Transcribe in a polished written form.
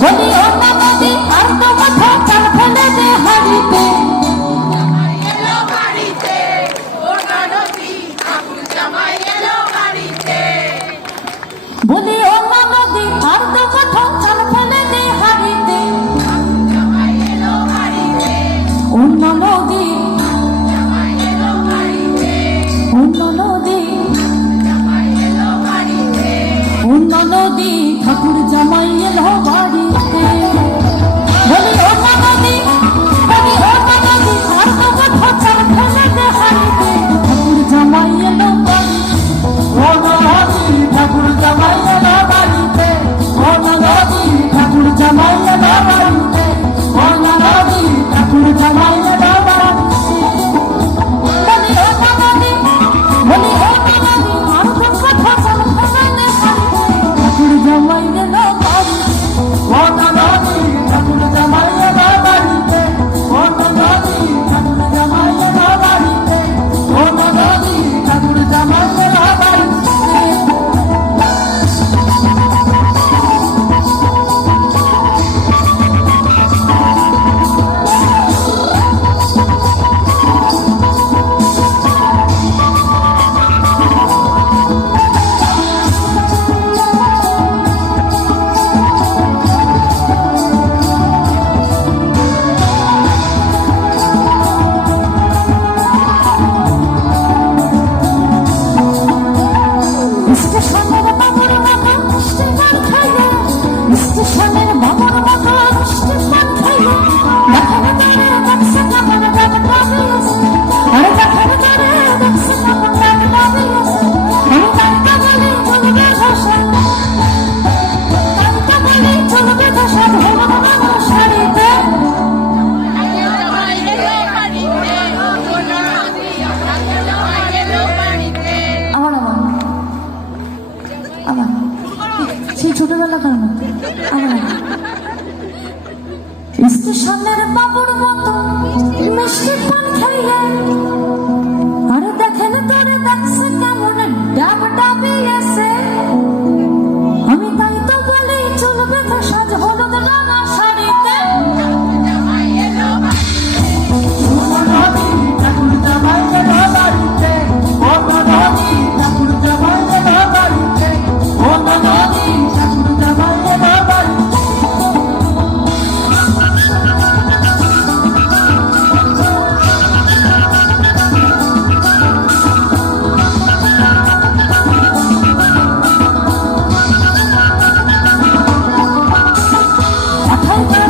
বলি ও নদী আর তো কথা চাল ফেলে দে হাড়িতে বলি ও নদী আর তো কথা চাল ফেলে দে হাড়িতে অন্য নদী অন্য নদী অন্য নদী ঠাকুর জামাই এলো বাড়িতে বলি ও নদী বলি ও নদী আর তো কথা চাল ফেলে দে হাড়িতে ঠাকুর জামাই এলো বাড়িতে ও নদী ঠাকুর জামাই এলো বাড়িতে ও নদী ঠাকুর জামাই এলো বাড়িতে ও নদী ঠাকুর জামাই এলো বাড়িতে বলি ও নদী বলি ও নদী আর তো কথা চাল ফেলে দে হাড়িতে ঠাকুর জামাই এলো বাড়িতে ও নদী ঠাকুর জামাই এলো বাড়িতে ও নদী ঠাকুর জামাই এলো বাড়িতে ও নদী ঠাকুর জামাই এলো বাড়িতে স্টেশনের বাবুর মতো মিষ্টি পান খাইলে স্টেশনের বাবুর মতো মিষ্টি পান খাইলে দেখানো তারে দেখছে কেমন ডাক ডাবিয়েছে আরে দেখানো তারে দেখছে কেমন ডাক ডাবিয়েছে আমি তাইটা বলি চলবে ধসা তাইটা বলি চলবে ধসা ধরব না শাড়িতে আবার সেই ছোটবেলাকার মতো আবার স্টেশনের বাবুর মতো মিষ্টি পান খাইলে আরে দেখেন তোরে দেখছে কেমন ডাব ডাবিয়েছে আমি তাই তো বলি চলবে তো সাজ হলুদ রাঙা শাড়িতে I